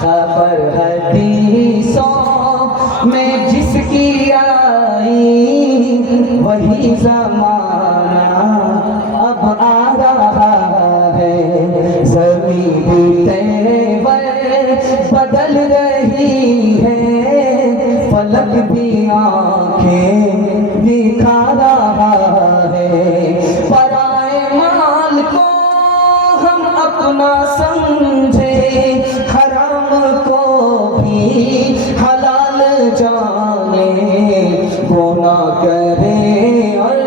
خبر حدیثوں میں جس کی آئی وہی زمانہ اب آ رہا ہے، زمین بھی تیور بدل رہی ہے، فلک بھی آنکھیں دکھا رہا ہے، پرائے مال کو ہم اپنا سمجھے، حرام کو بھی حلال جانے، گناہ کریں اور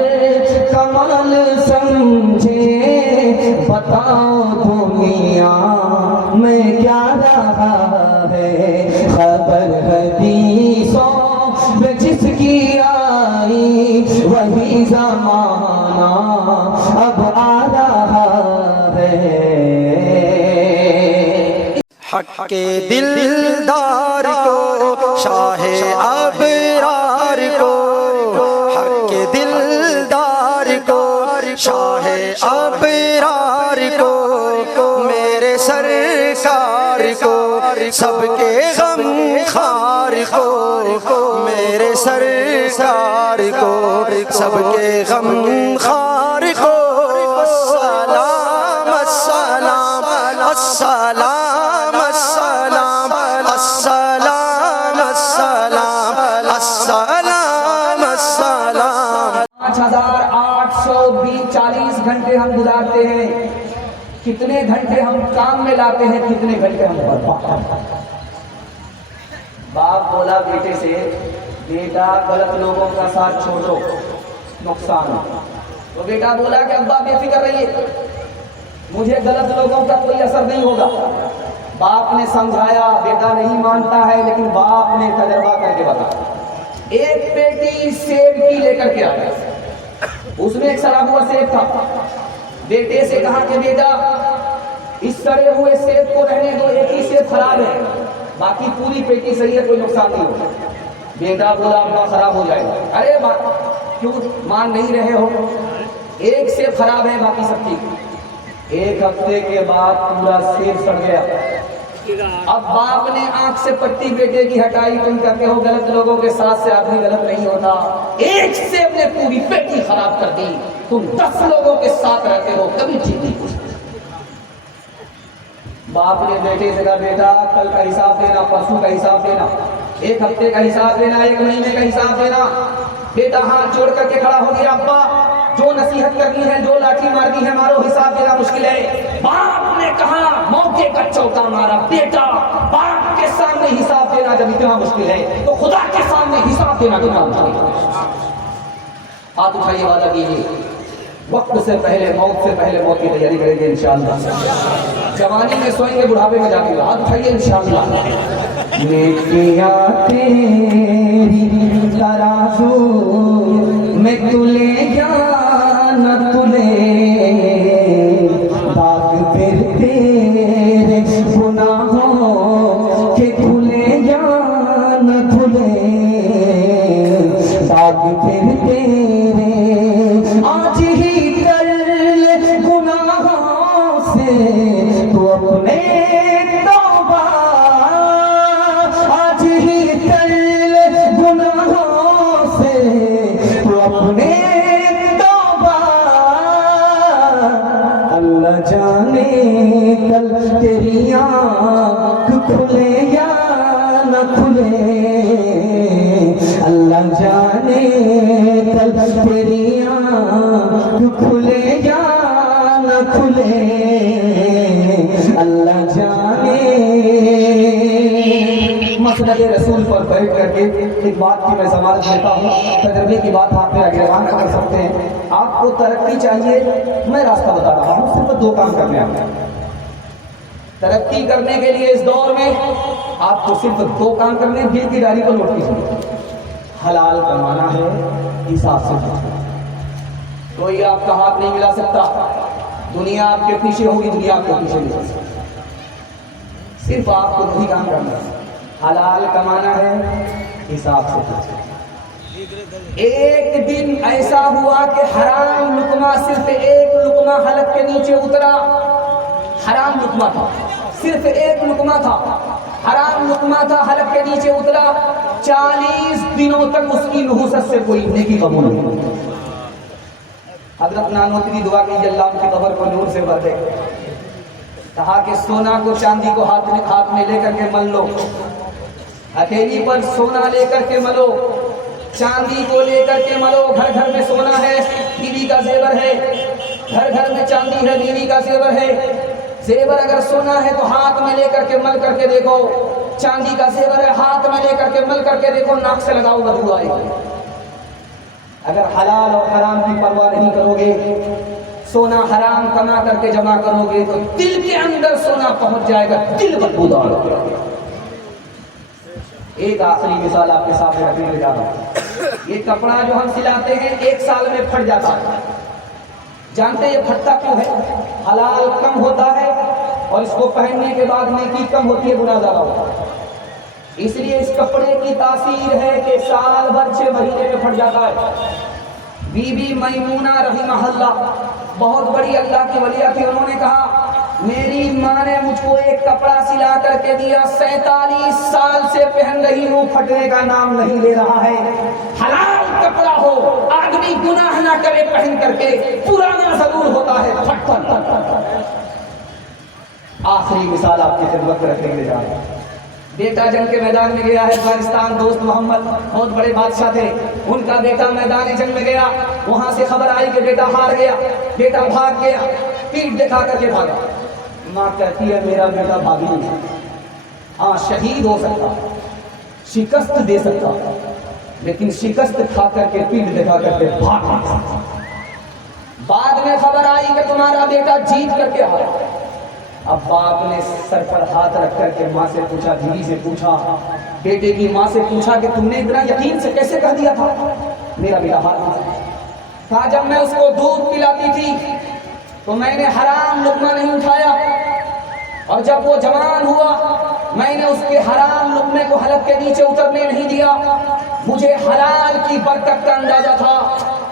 کمال سمجھے، بتاؤ دنیا میں کیا رہا ہے، خبر حدیثوں میں جس کی آئی وہی زمانہ اب آ رہا ہے۔ حق کے دلدار کو، شاہ ابرار کو، حق کے دلدار کو، شاہ ابرار کو، میرے سرکار کو، سب کے غم خار کو، میرے سرکار کو، سب کے غم خار کو، السلام السلام السلام السلام السلام السلام السلام السلام۔ 5840 گھنٹے ہم گزارتے ہیں، کتنے گھنٹے ہم کام میں لاتے ہیں، کتنے گھنٹے ہم برباد کرتے ہیں۔ باپ بولا بیٹے سے، بیٹا غلط لوگوں کا ساتھ چھوڑو، نقصان ہو۔ تو بیٹا بولا کہ ابا بے فکر رہیے، مجھے غلط لوگوں کا کوئی اثر نہیں ہوگا۔ باپ نے سمجھایا، بیٹا نہیں مانتا ہے، لیکن باپ نے تجربہ کر کے بتایا۔ ایک پیٹی سیب کی لے کر کے آیا، اس میں ایک سڑا ہوا سیب تھا۔ بیٹے سے کہا کہ بیٹا اس سڑے ہوئے سیب کو رہنے دو، ایک ہی سیب خراب ہے، باقی پوری پیٹی صحیح ہے، کوئی نقصان نہیں ہوگا۔ بیٹا بولا ابا خراب ہو جائے گا۔ ارے کیوں مان نہیں رہے ہو، ایک سیب خراب ہے باقی سب ٹھیک۔ ایک ہفتے کے بعد پورا سیب سڑ گیا۔ اب باپ نے آنکھ سے پٹی بیٹے کی ہٹائی، تم کہتے ہو غلط لوگوں کے ساتھ سے آدمی غلط نہیں ہوتا، ایک سیب نے پوری پیٹی خراب کر دی، تم 10 لوگوں کے ساتھ رہتے ہو کبھی ٹھیک نہیں ہو۔ باپ نے بیٹے سے کہا بیٹا کل کا حساب دینا، پرسوں کا حساب دینا، ایک ہفتے کا حساب دینا، ایک مہینے کا حساب دینا۔ بیٹا ہاتھ جوڑ کر کے کھڑا ہو گیا، ابا جو نصیحت کرنی ہے، جو لاٹھی مارنی ہے مارو، حساب دینا مشکل ہے۔ باپ نے کہا موقع کا چوکا مارا، بیٹا باپ کے سامنے حساب دینا جب اتنا مشکل ہے تو خدا کے سامنے حساب دینا کتنا مشکل ہے۔ ہاتھ اٹھائیے، وعدہ کیجیے وقت سے پہلے، موت سے پہلے موت کی تیاری کریں گے انشاءاللہ۔ جوانی میں سوئیں گے، بڑھاپے میں جاگیں گے، ہاتھ اٹھائیے انشاءاللہ۔ نیکیاں تیری ترازو میں تلے یا نہ تلے، داغ پھر تیرے گناہوں کے کھلے یا نہ کھلے، داغ پھر تیرے آج ہی کر لے گناہوں سے تو اپنے توبہ، آج ہی کر لے گناہوں سے تو اپنے توبہ، اللہ جانے کل تیری آنکھ کھلے یا نہ کھلے، اللہ جانے کل تیری آنکھ کھلے یا نہ کھلے، اللہ جانے۔ مسند رسول پر بیٹھ کر کے ایک بات کی میں ضمانت دیتا ہوں، تجربے کی بات آپ میرا گران کر سکتے ہیں۔ آپ کو ترقی چاہیے، میں راستہ بتا رہا ہوں، صرف 2 کام کرنے آپ ہیں۔ ترقی کرنے کے لیے اس دور میں آپ کو صرف 2 کام کرنے ہیں، دل کی ڈائری پر نوٹ کیجیے۔ حلال کمانا ہے، حساب سے بچنا۔ کوئی آپ کا ہاتھ نہیں ملا سکتا، دنیا آپ کے پیچھے ہوگی، دنیا آپ کے پیچھے نہیں ہو سکتی۔ صرف آپ کو 2 کام کرنا ہے، حلال کمانا ہے، حساب سے بچنا۔ ایک دن ایسا ہوا کہ حرام لقمہ صرف 1 لقمہ حلق کے نیچے اترا، حرام لقمہ تھا، صرف 1 لقمہ تھا، حرام لقمہ تھا، حلق کے نیچے اترا، 40 دنوں تک اس کی نحوست سے کوئی نیکی قبول نہیں۔ حضرت نانوتری دعا کی اللہ ان کی قبر کو نور سے بھر دے، کہا کہ سونا کو چاندی کو ہاتھ میں لے کر کے مل لو، ہتھیلی پر سونا لے کر کے ملو، چاندی کو لے کر کے ملو۔ گھر گھر میں سونا ہے، بیوی کا زیور ہے، گھر گھر میں چاندی ہے، بیوی کا زیور ہے۔ زیور اگر سونا ہے تو ہاتھ میں لے کر کے مل کر کے دیکھو، چاندی کا زیور ہے، ہاتھ میں لے کر کے مل کر کے دیکھو، ناک سے لگاؤ بدبو آئے گی۔ اگر حلال اور حرام کی پرواہ نہیں کرو گے، سونا حرام کما کر کے جمع کرو گے تو دل کے اندر سونا پہنچ جائے گا، دل بدبودار ہو جائے گا۔ ایک آخری مثال آپ کے سامنے رکھنے لے جا رہا ہوں۔ یہ کپڑا جو ہم سلاتے ہیں 1 سال میں پھٹ جاتا ہے، جانتے ہیں یہ پھٹتا کیوں ہے؟ حلال کم ہوتا ہے اور اس کو پہننے کے بعد نیکی کم ہوتی ہے، گناہ زیادہ ہوتا ہے۔ اس لیے اس کپڑے کی تاثیر ہے کہ سال بھر 6 مہینے میں پھٹ جاتا ہے۔ بی بی میمونہ رحمہ اللہ بہت بڑی اللہ کی ولیہ تھی، انہوں نے کہا میری ماں نے مجھ کو ایک کپڑا سلا کر کے دیا، 47 سال سے پہن رہی ہوں، پھٹنے کا نام نہیں لے رہا ہے۔ حلال کپڑا ہو، آدمی گناہ نہ کرے پہن کر کے، پرانا ضرور ہوتا ہے، پھٹتا۔ آخری مثال آپ کی خدمت میں رکھنے کے لیے جا رہا ہوں۔ بیٹا جنگ کے میدان میں گیا ہے، افغانستان، دوست محمد بہت بڑے بادشاہ تھے، ان کا بیٹا میدان جنگ میں گیا، وہاں سے خبر آئی کہ بیٹا ہار گیا، بیٹا بھاگ گیا، پیٹھ دکھا کر کے بھاگا۔ ماں کہتی ہے میرا بیٹا بھاگی نہیں سکتا، ہاں شہید ہو سکتا، شکست دے سکتا، لیکن شکست کھا کر کے پیٹھ دکھا کر کے بھاگ نہیں سکتا۔ بعد میں خبر آئی کہ تمہارا بیٹا جیت کر کے آیا۔ اب باپ نے سر پر ہاتھ رکھ کر کے ماں سے پوچھا، بیوی سے پوچھا، بیٹے کی ماں سے پوچھا کہ تم نے اتنا یقین سے کیسے کہہ دیا تھا میرا بیٹا ہار گیا؟ کہا جب میں اس کو دودھ پلاتی تھی تو میں نے حرام لقمہ نہیں اٹھایا، اور جب وہ جوان ہوا میں نے اس کے حرام لقمے کو حلق کے نیچے اترنے نہیں دیا، مجھے حلال کی برکت کا اندازہ تھا،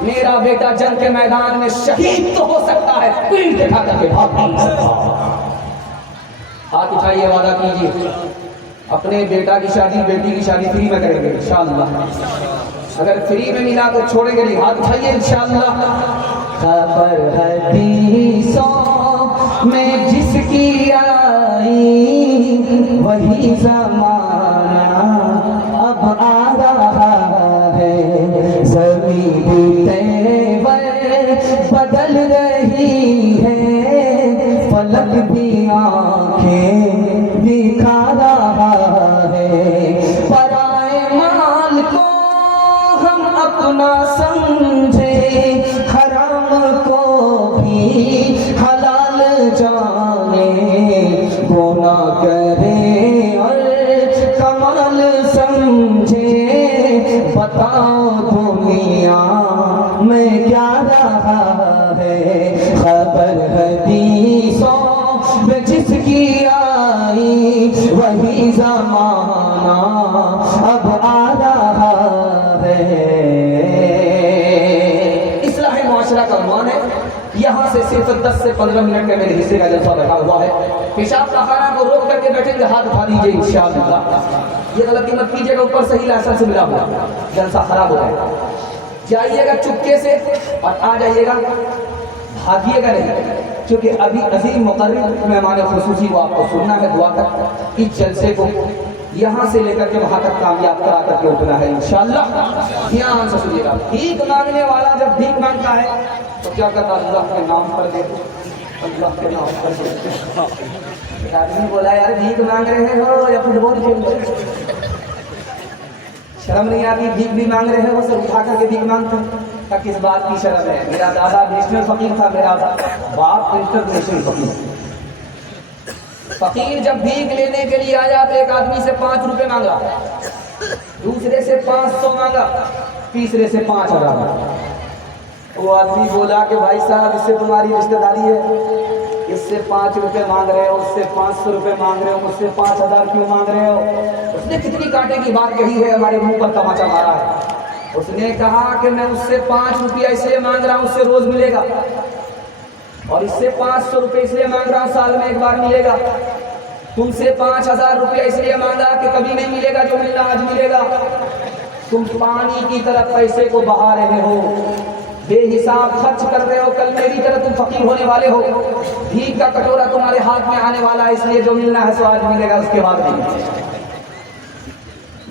میرا بیٹا جنگ کے میدان میں شہید تو ہو سکتا ہے، پیٹھ دکھا کر کے بھاگ نہیں سکتا۔ ہاتھ اٹھائیے، وعدہ کیجیے اپنے بیٹا کی شادی بیٹی کی شادی فری میں کریں گے انشاءاللہ، اگر فری میں ملا تو چھوڑیں گے نہیں، ہاتھ اٹھائیے انشاءاللہ۔ خبر حدیثوں میں جس کی آئی وہی زمانہ اب آ رہا ہے، زمین بھی تیور بدل رہی ہے، فلک بھی آنکھیں دکھا رہا ہے، پرائے مال کو ہم اپنا سمجھے، حرام کو بھی حلال جانے، گناہ کرے اور کمال سمجھے، بتاؤ دنیا میں کیا رہا ہے، خبر حدیثوں میں جس کی آئی وہی زمانہ اب آ رہا ہے۔ اصلاح معاشرہ کا عنوان ہے، یہاں سے صرف 10 سے 15 منٹ کا میرے حصے کا جلسہ بیٹھا ہوا ہے، پیشاب خانہ کو روک کر کے بیٹھیں گے، ہاتھ اٹھا دیجیے انشاءاللہ، یہ غلطی مت کیجیے گا، اوپر صحیح لائسنس سے ملا ہوا جلسہ خراب ہو جائے گا، جائیے گا چپکے سے اور آ جائیے گا، بھاگیے گا نہیں، کیونکہ ابھی عظیم مقرر مہمان خصوصی وہ آپ کو سننا ہے، دعا کر اس جلسے کو یہاں سے لے کر کے وہاں تک کامیاب کرا کر کے اٹھنا ہے انشاءاللہ۔ یہاں سے سنیے گا، بھیک مانگنے والا جب بھیک مانگتا ہے تو کیا کرتا؟ اللہ کے نام پر دے، اللہ کے نام پر دے۔ آدمی بولا یار بھیک مانگ رہے ہو یا فٹ بال کھیل رہے ہو؟ شرم نہیں آتی؟ بھیک بھی مانگ رہے ہو، سر اٹھا کر کے بھیک مانگتے کا کس بات کی شرم ہے؟ میرا دادا نیشنل فقیر تھا، میرا باپ انٹرنیشنل فقیر۔ فقیر جب بھیک لینے کے لیے آیا تو ایک آدمی سے 5 روپے مانگا، دوسرے سے 500 مانگا، تیسرے سے 5000 مانگا۔ وہ آدمی بولا کہ بھائی صاحب اس سے تمہاری رشتہ داری ہے، اس سے 5 روپے مانگ رہے ہو، اس سے 500 روپے مانگ رہے ہو، مجھ سے 5000 کیوں مانگ رہے ہو؟ اس نے کتنی کانٹے کی بات کہی ہے، ہمارے منہ پر تماچا مارا ہے۔ اس نے کہا کہ میں اس سے 5 روپیہ اس لیے مانگ رہا ہوں، اس سے روز ملے گا، اور اس سے 500 روپے اس لیے مانگ رہا ہوں، سال میں ایک بار ملے گا۔ تم سے 5,000 روپیہ اس لیے مانگا کہ کبھی نہیں ملے گا جو ملنا آج ملے گا. تم پانی کی طرح پیسے کو بہا رہے ہو, بے حساب خرچ کر رہے ہو. کل میری طرح تم فقیر ہونے والے ہو. بھیک کا کٹورا تمہارے ہاتھ میں آنے والا ہے, اس لیے جو ملنا ہے سو آج ملے گا, اس کے بعد نہیں.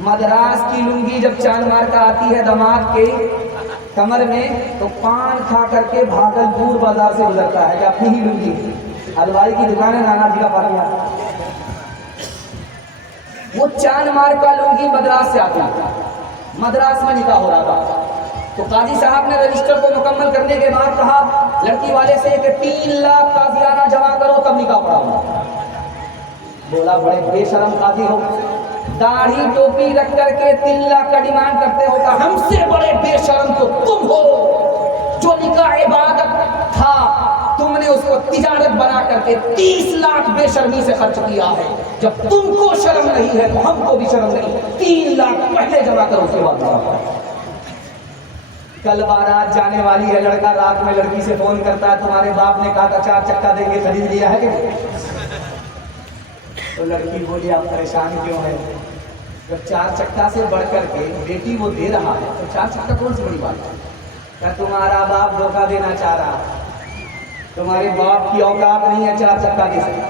مدراس کی لنگی جب چاند مار کا آتی ہے دماغ کے کمر میں, تو پان کھا کر کے بھاگلپور بازار سے گزرتا ہے. اپنی ہی لنگی, حلوائی کی دکان ہے نانا جی کا پاریا, وہ چاند مار کا لنگی مدراس سے آتی ہے. مدراس میں نکاح ہو رہا تھا, تو قاضی صاحب نے رجسٹر کو مکمل کرنے کے بعد کہا لڑکی والے سے کہ 3 لاکھ قاضیانہ جمع کرو تب نکاح پڑھاؤں. بولا بڑے بے شرم قاضی ہو, داڑھی ٹوپی رکھ کر کے 3 لاکھ کا ڈیمانڈ کرتے ہو. کہ ہم سے بڑے بے شرم تو تم ہو, جو نکاح عبادت تھا تم نے اس کو تجارت بنا کر کے 30 لاکھ بے شرمی سے خرچ کیا ہے. جب تم کو شرم نہیں ہے تو ہم کو بھی شرم نہیں. 3 لاکھ پہلے جمع کرو, اس کے بعد جمع کرو. کل بارات جانے والی ہے, لڑکا رات میں لڑکی سے فون کرتا ہے تمہارے باپ نے کہا تھا 4 چکا دیں گے, خرید لیا ہے کہ نہیں؟ تو لڑکی بولی آپ پریشان کیوں ہے؟ جب 4 چکا سے بڑھ کر کے بیٹی وہ دے رہا ہے تو 4 چکا کون سی بڑی بات ہے؟ کہ تمہارا باپ دھوکہ دینا چاہ رہا, تمہارے باپ کی اوقات نہیں ہے 4 چکا دے سکتا.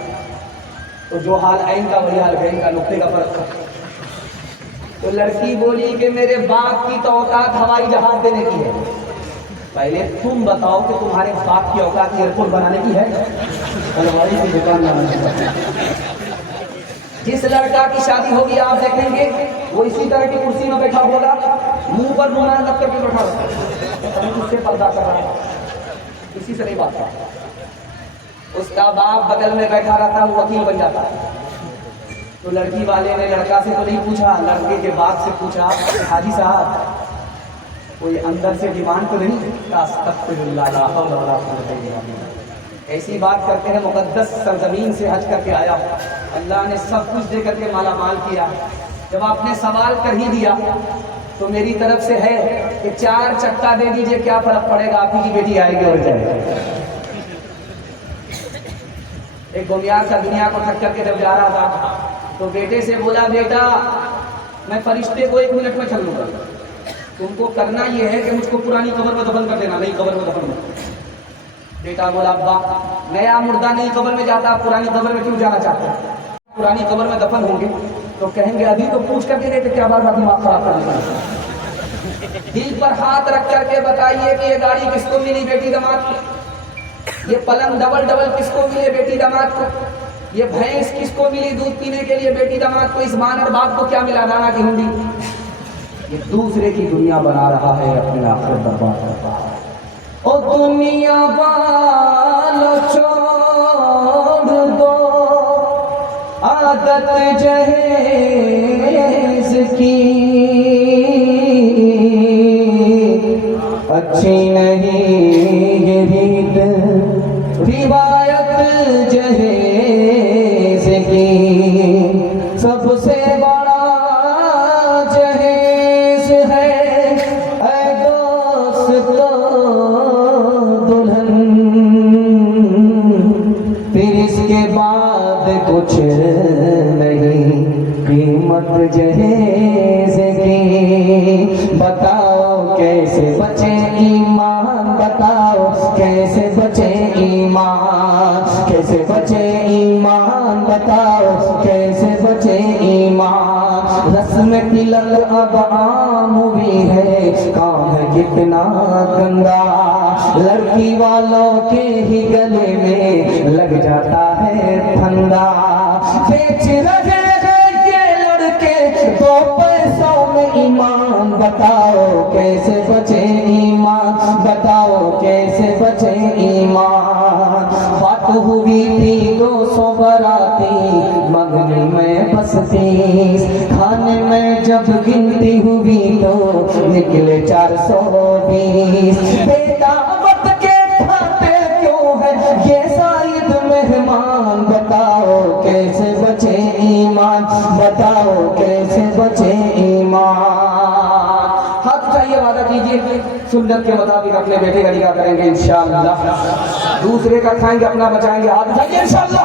تو جو حال عین کا وہی حال بہن کا, نقطے کا فرق ہے. تو لڑکی بولی کہ میرے باپ کی تو اوقات ہوائی جہاز دینے کی ہے. پہلے تم بتاؤ کہ تمہارے باپ کی اوقات ایئرپورٹ بنانے کی ہے, ہلوائی کی دکان بنانے کی ہے. جس لڑکا کی شادی ہوگی آپ دیکھیں گے وہ اسی طرح کی کرسی میں بیٹھا ہوگا, منہ پر رومال رکھ کر کے بیٹھا ہوگا, اس سے پردہ کر رہا ہے, اسی سے نہیں بات کرتا. اس کا باپ بغل میں بیٹھا رہتا, وہ وکیل بن جاتا ہے. تو لڑکی والے نے لڑکا سے تو نہیں پوچھا, لڑکے کے باپ سے پوچھا حاجی صاحب کوئی اندر سے ڈیمانڈ تو نہیں؟ استغفر اللہ لا حول ولا قوت الا باللہ. ایسی بات کرتے ہیں مقدس سرزمین سے حج کر کے آیا, اللہ نے سب کچھ دے کر کے مالا مال کیا. جب آپ نے سوال کر ہی دیا تو میری طرف سے ہے کہ 4 چکا دے دیجئے, کیا فرق پڑے گا, آپ ہی کی بیٹی آئے گی اور جائے گی. ایک گمیار کا دنیا کو تھک کر کے جب جا رہا تھا تو بیٹے سے بولا بیٹا میں فرشتے کو 1 منٹ میں چل لوں گا, تم کو کرنا یہ ہے کہ مجھ کو پرانی قبر میں دفن کر دینا. نہیں قبر میں دفن کر. بیٹا بولا ابا نیا مردہ نہیں قبر میں جاتا, پرانی قبر میں کیوں جانا چاہتا ہے؟ پرانی قبر میں دفن ہوں گے تو کہیں گے ابھی تو پوچھ کر کے گئے تھے, کیا بار بار دماغ خراب کر دیتا. دل پر ہاتھ رکھ کر کے بتائیے کہ یہ گاڑی کس کو ملی بیٹی داماد کو, یہ پلنگ ڈبل ڈبل کس کو ملے بیٹی داماد کو, یہ بھینس کس کو ملی دودھ پینے کے لیے بیٹی داماد کو, اس ماں اور باپ کو کیا ملا نانا کی ہنڈی. یہ دوسرے کی دنیا بنا رہا ہے, اپنی آخرت برباد کرتا ہے. او دنیا والو چھوڑ دو عادت جہیز کی, اچھی نہیں یہ ریت روایت جہیز کی. سب سے بڑا جہیز ہے اے دوستو دلہن, پھر اس کے بعد کچھ نہیں قیمت جہیز کی. بتاؤ کیسے بچے ایمان, بتاؤ کیسے بچے ایمان, کیسے بچے ایمان, بتاؤ کیسے بچے ایمان. رسم تلک اب عام ہوئی ہے, کام ہے کتنا گندا, لڑکی والوں کے ہی گلے میں لگ جاتا ہے پھندا. بیچ رہے ہیں یہ لڑکے 2 پیسوں میں ایمان, بتاؤ کیسے بچے ایمان, بتاؤ کیسے بچے ایمان. بات ہوئی تھی 200 براتی, مغنی میں بس 30, کھانے میں جب گنتی ہوئی تو نکلے 420. بیٹا وقت کے کھاتے کیوں ہے یہ زائد مہمان, بتاؤ کیسے بچے ایمان, بتاؤ کیسے بچے ایمان. ہاتھ اٹھائیے, وعدہ کیجیے سنت کے مطابق اپنے بیٹے کا نکاح کریں گے انشاءاللہ. دوسرے کا کھائیں گے اپنا بچائیں گے, ہاتھ اٹھائیے انشاءاللہ.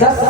10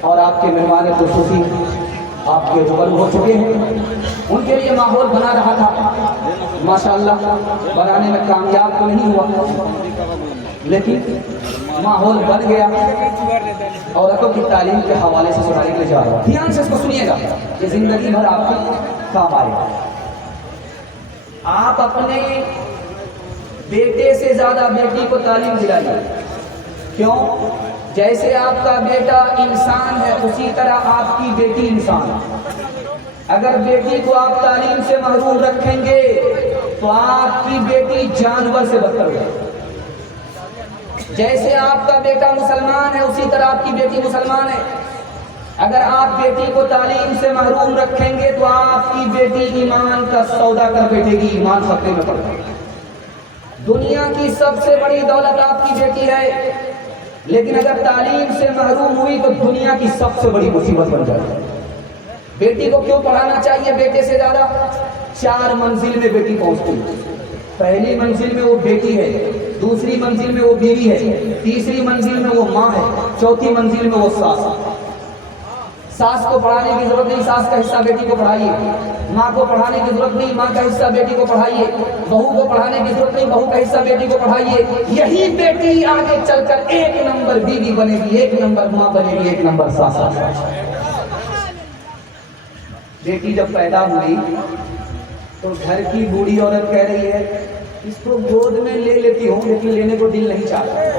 اور آپ کے مہمان خصوصی آپ کے روبرو ہو چکے ہیں، ان کے لیے ماحول بنا رہا تھا، ماشاءاللہ بنانے میں کامیاب تو نہیں ہوا لیکن ماحول بن گیا۔ عورتوں کی تعلیم کے حوالے سے سنانے کے لیے جا رہا ہوں، دھیان سے اس کو سنیے گا، یہ زندگی بھر آپ کے کام آئے گا۔ آپ اپنے بیٹے سے زیادہ بیٹی کو تعلیم دلائیے، کیوں؟ جیسے آپ کا بیٹا انسان ہے اسی طرح آپ کی بیٹی انسان ہے۔ اگر بیٹی کو آپ تعلیم سے محروم رکھیں گے تو آپ کی بیٹی جانور سے بدتر ہے۔ جیسے آپ کا بیٹا مسلمان ہے اسی طرح آپ کی بیٹی مسلمان ہے۔ اگر آپ بیٹی کو تعلیم سے محروم رکھیں گے تو آپ کی بیٹی ایمان کا سودا کر بیٹھے گی، ایمان خطرے میں پڑ جائے گا۔ دنیا کی سب سے بڑی دولت آپ کی بیٹی ہے، لیکن اگر تعلیم سے محروم ہوئی تو دنیا کی سب سے بڑی مصیبت بن جائے گی۔ بیٹی کو کیوں پڑھانا چاہیے بیٹے سے زیادہ؟ 4 منزل میں بیٹی پہنچتی ہے۔ پہلی منزل میں وہ بیٹی ہے، دوسری منزل میں وہ بیوی ہے، تیسری منزل میں وہ ماں ہے، چوتھی منزل میں وہ ساس ہے۔ ساس کو پڑھانے کی ضرورت نہیں، ساس کا حصہ بیٹی کو پڑھائیے۔ ماں کو پڑھانے کی ضرورت نہیں، ماں کا حصہ بیٹی کو پڑھائیے۔ بہو کو پڑھانے کی ضرورت نہیں، بہو کا حصہ بیٹی کو پڑھائیے۔ یہی بیٹی آگے چل کر 1 نمبر بیوی بنے گی، 1 نمبر ماں بنے گی، 1 نمبر ساس۔ بیٹی جب پیدا ہوئی تو گھر کی بوڑھی عورت کہہ رہی ہے اس کو گود میں لے لیتی ہوں لیکن لینے کو دل نہیں چاہتا۔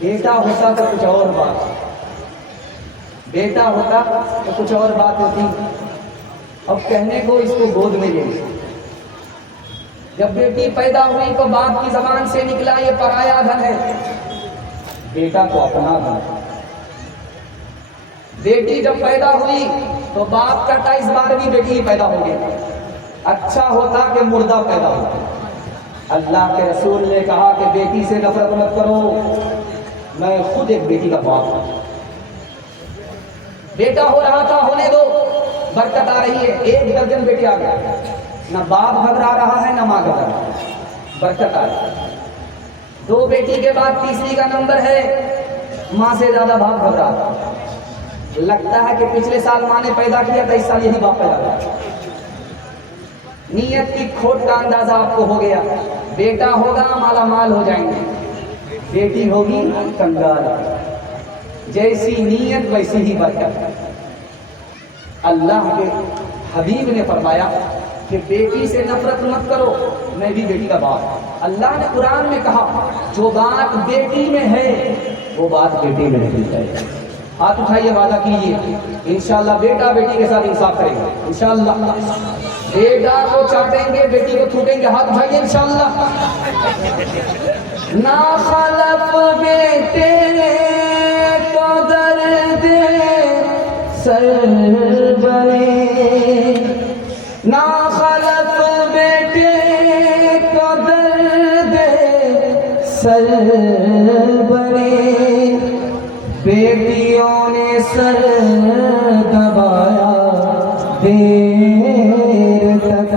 بیٹا ہوتا تو کچھ اور بات، بیٹا ہوتا تو کچھ اور بات ہوتی، اب کہنے کو اس کو گود میں لے لی۔ جب بیٹی پیدا ہوئی تو باپ کی زبان سے نکلا یہ پرایا دھن ہے، بیٹا تو اپنا دھن۔ بیٹی جب پیدا ہوئی تو باپ کا 28 بار بھی بیٹی ہی پیدا ہو گیا۔ اچھا ہوتا کہ مردہ پیدا ہوتا۔ اللہ کے رسول نے کہا کہ بیٹی سے نفرت مت کرو، میں خود ایک بیٹی کا باپ ہوں۔ بیٹا ہو رہا تھا، ہونے دو، برکت آ رہی ہے، 1 درجن بیٹے آ گئے، نہ باپ گھبرا رہا ہے نہ ماں گھبرا رہا ہے، برکت آ رہی ہے۔ 2 بیٹی کے بعد تیسری کا نمبر ہے، ماں سے زیادہ باپ گھبرا رہا ہے۔ لگتا ہے کہ پچھلے سال ماں نے پیدا کیا تھا، اس سال یہی باپ پیدا کیا۔ نیت کی کھوٹ کا اندازہ آپ کو ہو گیا، بیٹا ہوگا مالا مال ہو جائیں گے، بیٹی ہوگی کنگال۔ جیسی نیت ویسی ہی برکت۔ اللہ کے حبیب نے فرمایا کہ بیٹی سے نفرت مت کرو، میں بھی بیٹی کا باپ۔ اللہ نے قرآن میں کہا جو بات بیٹی میں ہے وہ بات بیٹی میں نہیں ہے۔ ہاتھ اٹھائیے، وعدہ کیجیے انشاءاللہ بیٹا بیٹی کے ساتھ انصاف کرے گا انشاءاللہ۔ بیٹا کو چاٹیں گے، بیٹی کو تھوٹیں گے، ہاتھ اٹھائیے انشاءاللہ۔ نا خلف بیٹے کو درد سر بنے، نا خلف بیٹے کو درد سر بنے، بیٹیوں نے سر دبایا دیر تک،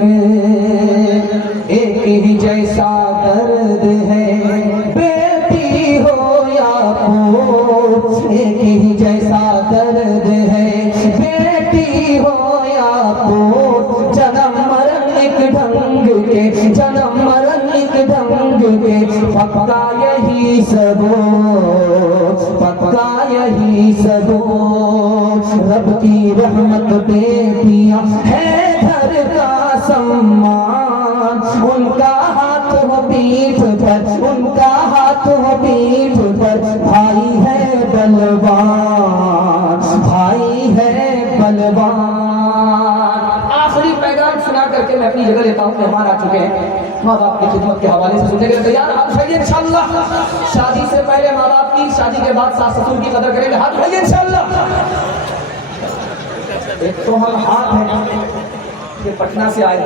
ایک ہی جیسا درد ہے بیٹی ہو یا پوت، ایک ہی جیسا درد ہے بیٹی ہو یا پوت، جنم مرن ایک ڈھنگ کے، جنم مرن ایک ڈھنگ کے، پکا یہی سبوت، پکا یہی سبوت، رب کی رحمت بیٹیاں ہے گھر کا سامان، ان کا ہاتھ ہو پیٹھ پر، ان کا ہاتھ ہو پیٹھ پر، بھائی ہے بلوان، بھائی ہے بلوان۔ آخری پیغام سنا کر کے میں اپنی جگہ لیتا ہوں، مہمان آ چکے ہیں، ماں باپ کی خدمت کے حوالے سے سننے کے لیے تیار؟ ہاتھ اٹھائیے انشاءاللہ۔ شادی سے پہلے ماں باپ کی، شادی کے بعد ساس سسر کی قدر کریں گے، ہاتھ اٹھائیے انشاءاللہ۔ ایک تو ہم ہاتھ ہیں کہ پٹنہ سے آئے،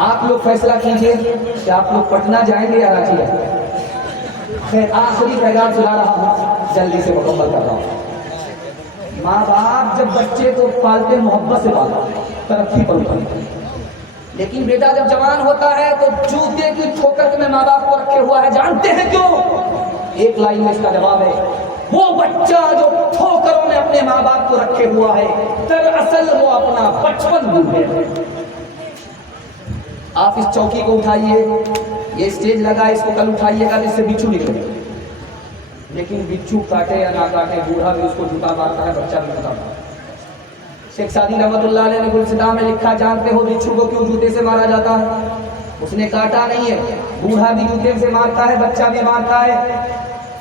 آپ لوگ فیصلہ کیجئے کہ آپ لوگ پٹنہ جائیں گے یا راچی جائیں گے۔ خیر آخری پیغام سنا رہا ہوں، جلدی سے مکمل کر رہا ہوں۔ ماں باپ جب بچے کو پالتے محبت سے پالتے، ترقی پر اترتے، لیکن بیٹا جب جوان ہوتا ہے تو جوتے کی ٹھوکر میں ماں باپ کو رکھے ہوا ہے، جانتے ہیں کیوں؟ ایک لائن میں اس کا جواب ہے، وہ بچہ جو ٹھوکروں میں اپنے ماں باپ کو رکھے ہوا ہے دراصل وہ اپنا بچپن بھول گیا۔ آپ اس چوکی کو اٹھائیے، یہ اسٹیج لگا اس کو کل اٹھائیے گا جس سے بچھو نکلے، لیکن بچھو کاٹے یا نہ کاٹے بوڑھا بھی اس کو جوتا مارتا ہے، بچہ بھی جوتا مارتا ہے۔ شیخ سعدی رحمۃ اللہ علیہ نے گلستان میں لکھا، جانتے ہو بچھو کو کیوں جوتے سے مارا جاتا ہے؟ اس نے کاٹا نہیں ہے، بوڑھا بھی جوتے سے مارتا ہے، بچہ بھی مارتا ہے۔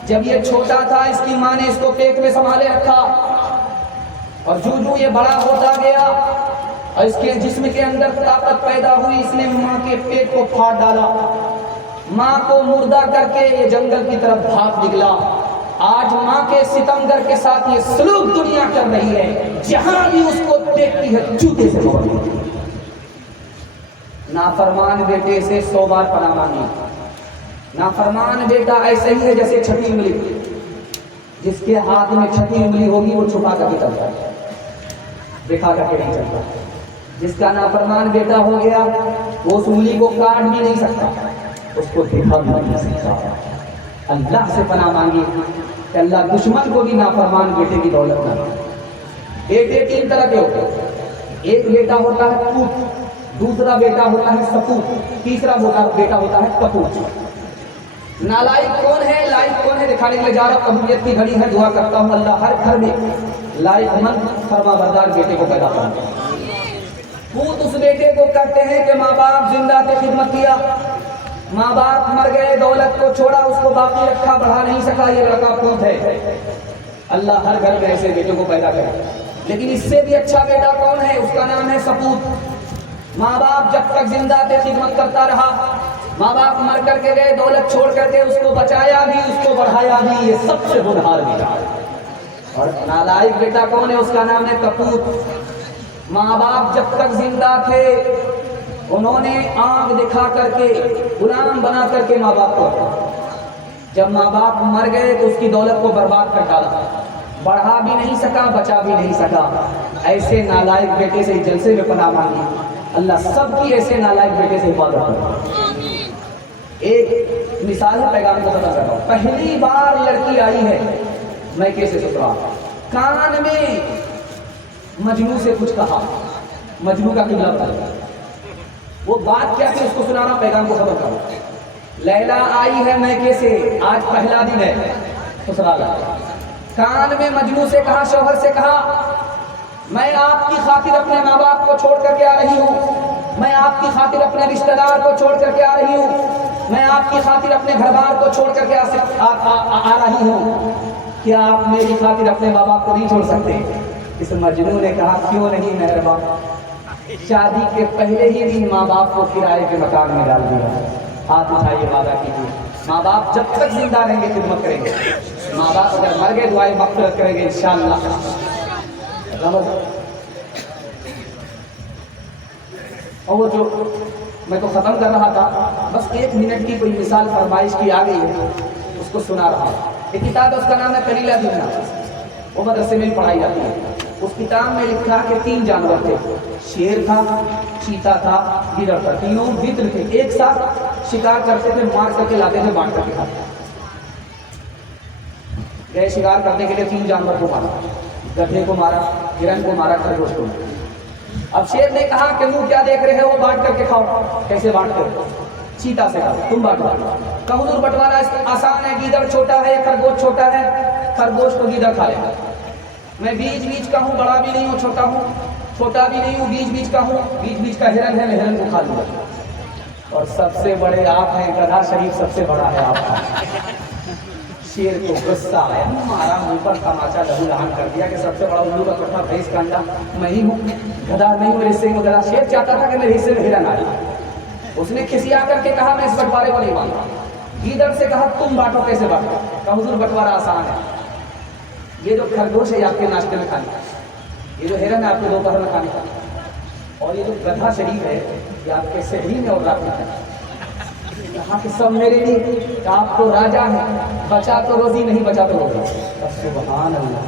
جب یہ چھوٹا تھا اس کی ماں نے اس کو پیٹ میں سنبھالے رکھا، اور جو یہ بڑا ہوتا گیا اور اس کے جسم کے اندر طاقت پیدا ہوئی، اس نے ماں کے پیٹ کو پھاڑ ڈالا، ماں کو مردہ کر کے یہ جنگل کی طرف بھاگ نکلا۔ آج ماں کے ستمگر کے ساتھ یہ سلوک دنیا کر رہی ہے، جہاں بھی اس کو دیکھتی ہے جوتے سے مارتی ہے۔ نافرمان بیٹے سے 100 بار پناہ مانگی۔ نافرمان بیٹا ایسے ہی ہے جیسے چھٹی انگلی، جس کے ہاتھ میں چھٹی انگلی ہوگی وہ چھپا کر کے چلتا ہے، دکھا کر کے نہیں چلتا۔ جس کا نافرمان بیٹا ہو گیا وہ اس انگلی کو کاٹ بھی نہیں سکتا، اس کو دکھا بھی نہیں سکتا۔ اللہ سے پناہ مانگی کہ اللہ دشمن کو بھی نافرمان بیٹے کی دولت نہ دے۔ بیٹے 3 طرح کے ہوتے ہیں، ایک بیٹا ہوتا ہے پوت، دوسرا بیٹا ہوتا ہے سپوت، تیسرا بیٹا ہوتا ہے کپوت۔ نالائق کون ہے، لائق کون ہے دکھانے کے لیے جا رہا۔ قبولیت کی گھڑی ہے، دعا کرتا ہوں اللہ ہر گھر میں لائق مند فرما بردار بیٹے کو پیدا کرے۔ پوت اس بیٹے کو کرتے ہیں کہ ماں باپ زندہ تھے خدمت کیا، ماں باپ مر گئے دولت کو چھوڑا، اس کو باقی رکھا بڑھا نہیں سکا، یہ لڑکا پوت ہے۔ اللہ ہر گھر میں ایسے بیٹوں کو پیدا کرے۔ لیکن اس سے بھی اچھا بیٹا کون ہے، اس کا نام ہے سپوت۔ ماں باپ جب تک زندہ تھے خدمت کرتا رہا، ماں باپ مر کر کے گئے دولت چھوڑ کر کے، اس کو بچایا بھی اس کو بڑھایا بھی، یہ سب سے ہونہار بیٹا ہے۔ اور نالائق بیٹا کون ہے، اس کا نام ہے کپوت۔ ماں باپ جب تک زندہ تھے انہوں نے آنکھ دکھا کر کے غلام بنا کر کے ماں باپ کو رکھا، جب ماں باپ مر گئے تو اس کی دولت کو برباد کر ڈالا، بڑھا بھی نہیں سکا بچا بھی نہیں سکا۔ ایسے نالائق بیٹے سے جلسے میں پناہ مانگی، اللہ سب کی ایسے نالائق بیٹے سے حفاظت کرے۔ ایک مثال ہے، پیغام کو پتہ کرتا ہوں۔ پہلی بار لڑکی آئی ہے میکے سے سسرال، کان میں مجنو سے کچھ کہا، مجنو کا قبلہ بتایا، وہ بات کیا تھی اس کو سنانا، پیغام کو خبر کرو۔ لیلا آئی ہے میکے سے، آج پہلا دن ہے سسرال، کان میں مجنو سے کہا، شوہر سے کہا، میں آپ کی خاطر اپنے ماں باپ کو چھوڑ کر کے آ رہی ہوں، میں آپ کی خاطر اپنے رشتہ دار کو چھوڑ کر کے آ رہی ہوں، میں آپ کی خاطر اپنے گھر بار کو چھوڑ کر کے آ رہی ہوں، کیا آپ میری خاطر اپنے ماں باپ کو نہیں چھوڑ سکتے؟ اس مجنو نے کہا، کیوں نہیں مہربان، شادی کے پہلے ہی دن ماں باپ کو کرائے کے مکان میں ڈال دیا، ہاتھ اٹھائیے وعدہ کیجیے، ماں باپ جب تک زندہ رہیں گے خدمت کریں گے، ماں باپ اگر مر گئے دعائیں مغفرت کریں گے انشاءاللہ۔ اور وہ جو میں تو ختم کر رہا تھا، بس 1 منٹ کی کوئی مثال فرمائش کی آ گئی ہے، اس کو سنا رہا ہوں۔ ایک کتاب ہے، اس کا نام ہے کلیلہ دینا، وہ مدرسے میں پڑھائی جاتی ہے۔ اس کتاب میں لکھا کہ 3 جانور تھے، شیر تھا، چیتا تھا، گدڑ تھا، تینوں متر تھے، ایک ساتھ شکار کرتے تھے، مار کر کے لاتے تھے، بانٹ کر کے کھاتے گئے۔ شکار کرنے کے لیے 3 جانور کو مارا، گدھے کو مارا، ہرن کو مارا، خرگوش کو مارا۔ اب شیر نے کہا کہ وہ کیا دیکھ رہے ہو، بانٹ کر کے کھاؤ۔ کیسے بانٹتے ہو؟ چیتا سے کہا، تم بانٹو۔ کہا حضور بٹوارا آسان ہے، گیدڑ چھوٹا ہے، خرگوش چھوٹا ہے، خرگوش کو گیدڑ کھا لے گا، میں بیچ بیچ کا ہوں، بڑا بھی نہیں ہوں، چھوٹا بھی نہیں ہوں، بیچ بیچ کا ہوں، بیچ بیچ کا ہرن ہے، میں ہرن کو کھا لوں گا۔ اور سب سے بڑے آپ ہیں، گدھا شریف سب سے بڑا ہے آپ کا۔ شیر کو غصہ آیا، مارا، منہ پر تماچا لہو لہان کر دیا کہ سب سے بڑا الو کا پٹھا بھینس کا انڈا میں ہی ہوں، گدھا نہیں میرے حصے میں گدھا۔ شیر چاہتا تھا کہ میرے حصے میں ہرن آئے، اس نے کھسیا کر کے کہا میں اس بٹوارے کو نہیں مانتا۔ گیدڑ سے کہا تم بانٹو، کیسے بانٹو؟ کہا حضور بٹوارا آسان ہے، یہ جو خرگوش ہے آپ کے ناشتے میں کھانے کا، یہ جو ہرن ہے آپ کے دوپہر میں کھانے کا، اور یہ جو گدھا شریف ہے یہ آپ کے سحری میں اور رات میں کھانے کا۔ کہا کہ سب میرے لیے، آپ تو راجا ہیں، بچا تو روزی نہیں، بچا تو روزی۔ سبحان اللہ،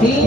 3